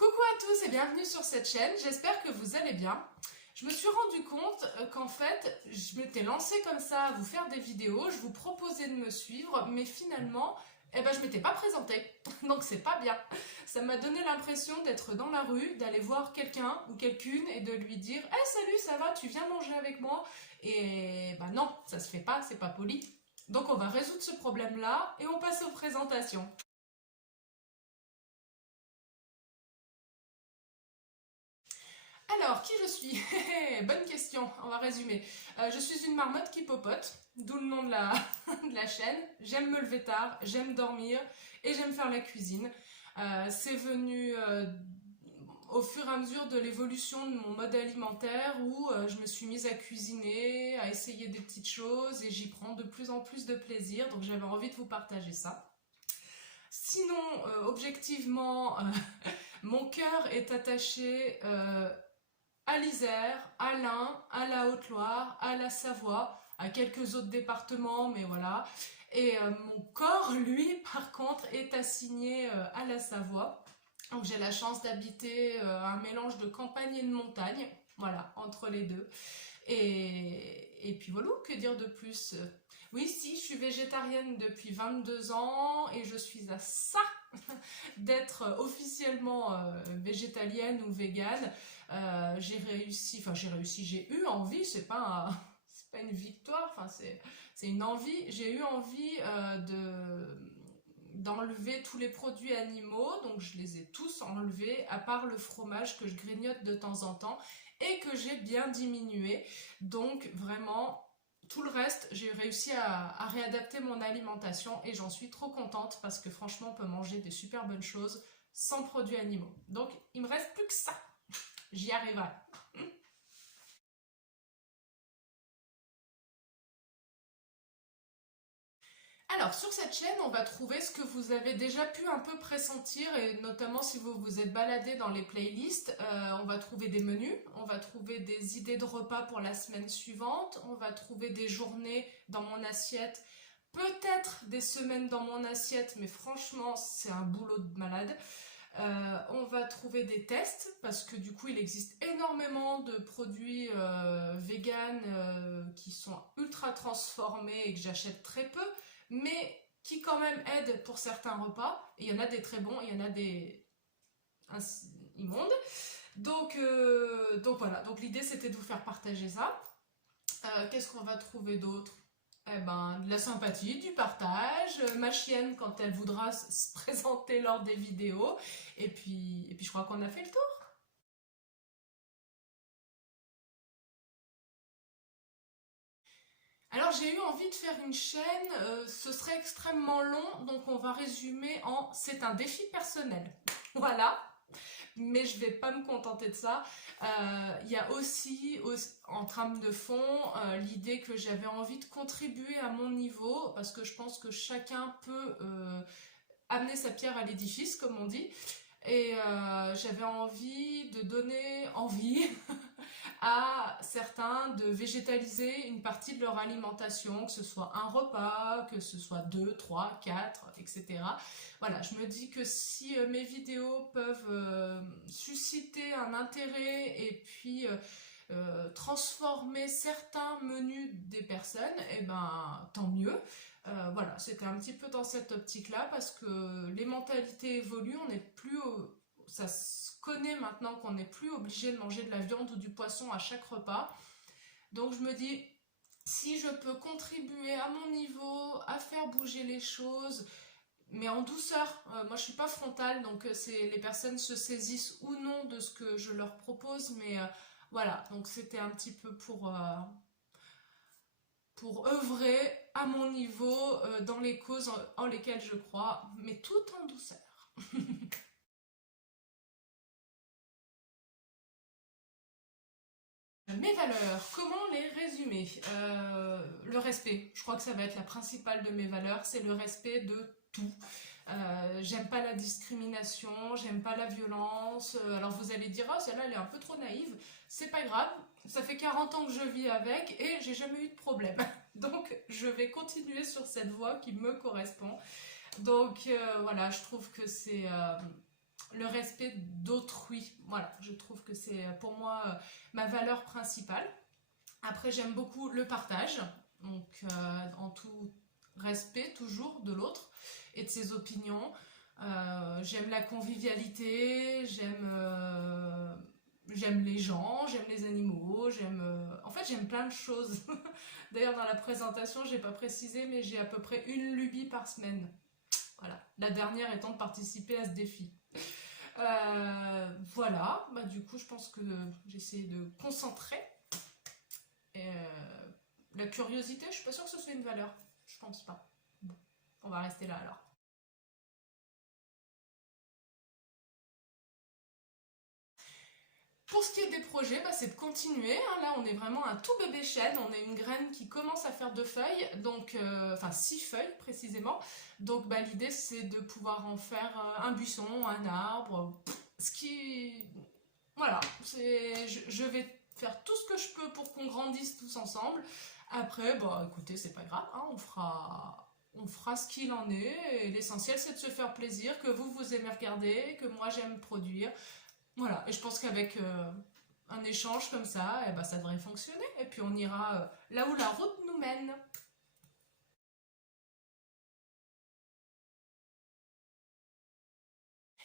Coucou à tous et bienvenue sur cette chaîne, j'espère que vous allez bien. Je me suis rendu compte qu'en fait, je m'étais lancée comme ça à vous faire des vidéos, je vous proposais de me suivre, mais finalement, je m'étais pas présentée, donc c'est pas bien. Ça m'a donné l'impression d'être dans la rue, d'aller voir quelqu'un ou quelqu'une et de lui dire « Hey, salut, ça va, tu viens manger avec moi ?» Et bah non, ça se fait pas, c'est pas poli. Donc on va résoudre ce problème-là et on passe aux présentations. Alors, qui je suis? Bonne question, on va résumer. Je suis une marmotte qui popote, d'où le nom de la, de la chaîne. J'aime me lever tard, j'aime dormir et j'aime faire la cuisine. C'est venu au fur et à mesure de l'évolution de mon mode alimentaire où je me suis mise à cuisiner, à essayer des petites choses et j'y prends de plus en plus de plaisir. Donc j'avais envie de vous partager ça. Sinon, objectivement, mon cœur est attaché à l'Isère, à l'Ain, à la Haute-Loire, à la Savoie, à quelques autres départements, mais voilà. Et mon corps, lui, par contre, est assigné à la Savoie. Donc j'ai la chance d'habiter un mélange de campagne et de montagne, voilà, entre les deux. Et puis voilà, que dire de plus? Oui, si, je suis végétarienne depuis 22 ans et je suis à ça d'être officiellement végétalienne ou végane. J'ai eu envie, c'est pas une victoire, enfin c'est une envie. J'ai eu envie d'enlever tous les produits animaux, donc je les ai tous enlevés, à part le fromage que je grignote de temps en temps et que j'ai bien diminué. Donc vraiment, tout le reste, j'ai réussi à réadapter mon alimentation et j'en suis trop contente parce que franchement, on peut manger des super bonnes choses sans produits animaux. Donc, il me reste plus que ça. J'y arriverai. Alors, sur cette chaîne, on va trouver ce que vous avez déjà pu un peu pressentir, et notamment si vous vous êtes baladé dans les playlists, on va trouver des menus, on va trouver des idées de repas pour la semaine suivante, on va trouver des journées dans mon assiette, peut-être des semaines dans mon assiette, mais franchement, c'est un boulot de malade. On va trouver des tests, parce que du coup, il existe énormément de produits véganes qui sont ultra transformés et que j'achète très peu, mais qui quand même aident pour certains repas. Et il y en a des très bons, il y en a des immondes. Donc voilà, donc l'idée c'était de vous faire partager ça. Qu'est-ce qu'on va trouver d'autre? Eh ben, de la sympathie, du partage, ma chienne quand elle voudra se présenter lors des vidéos, et puis je crois qu'on a fait le tour. Alors j'ai eu envie de faire une chaîne, ce serait extrêmement long, donc on va résumer en c'est un défi personnel. Voilà, mais je vais pas me contenter de ça. Il y a aussi, en trame de fond, l'idée que j'avais envie de contribuer à mon niveau, parce que je pense que chacun peut amener sa pierre à l'édifice, comme on dit. Et j'avais envie de donner envie à certains de végétaliser une partie de leur alimentation, que ce soit un repas, que ce soit 2, 3, 4, etc. Voilà, je me dis que si mes vidéos peuvent susciter un intérêt et puis transformer certains menus des personnes, et ben tant mieux. Voilà, c'était un petit peu dans cette optique-là parce que les mentalités évoluent, on n'est plus ça se connaît maintenant qu'on n'est plus obligé de manger de la viande ou du poisson à chaque repas. Donc je me dis, si je peux contribuer à mon niveau, à faire bouger les choses, mais en douceur. Moi je suis pas frontale, donc les personnes se saisissent ou non de ce que je leur propose, mais voilà, donc c'était un petit peu pour œuvrer à mon niveau dans les causes en lesquelles je crois, mais tout en douceur. Mes valeurs, comment les résumer? Le respect, je crois que ça va être la principale de mes valeurs, c'est le respect de tout. J'aime pas la discrimination, j'aime pas la violence. Alors vous allez dire, oh celle-là elle est un peu trop naïve. C'est pas grave, ça fait 40 ans que je vis avec et j'ai jamais eu de problème. Donc je vais continuer sur cette voie qui me correspond. Donc voilà, je trouve que le respect d'autrui. Voilà, je trouve que c'est pour moi ma valeur principale. Après, j'aime beaucoup le partage, donc en tout respect toujours de l'autre et de ses opinions. J'aime la convivialité, j'aime les gens, j'aime les animaux, en fait, j'aime plein de choses. D'ailleurs, dans la présentation, j'ai pas précisé, mais j'ai à peu près une lubie par semaine. Voilà. La dernière étant de participer à ce défi. Voilà. Bah, du coup, je pense que j'ai essayé de concentrer. La curiosité, je suis pas sûre que ce soit une valeur. Je pense pas. Bon, on va rester là alors. Pour ce qui est des projets, bah, c'est de continuer, hein. Là, on est vraiment un tout bébé chêne. On est une graine qui commence à faire 2 feuilles, donc, enfin 6 feuilles précisément. Donc, bah, l'idée, c'est de pouvoir en faire un buisson, un arbre. Ce qui, voilà, je vais faire tout ce que je peux pour qu'on grandisse tous ensemble. Après, bah, écoutez, c'est pas grave, hein, on fera ce qu'il en est. Et l'essentiel, c'est de se faire plaisir, que vous aimez regarder, que moi j'aime produire. Voilà, et je pense qu'avec un échange comme ça, eh ben, ça devrait fonctionner. Et puis on ira là où la route nous mène.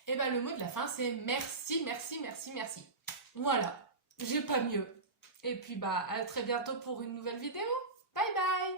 Et ben le mot de la fin, c'est merci, merci, merci, merci. Voilà, j'ai pas mieux. Et puis bah à très bientôt pour une nouvelle vidéo. Bye bye.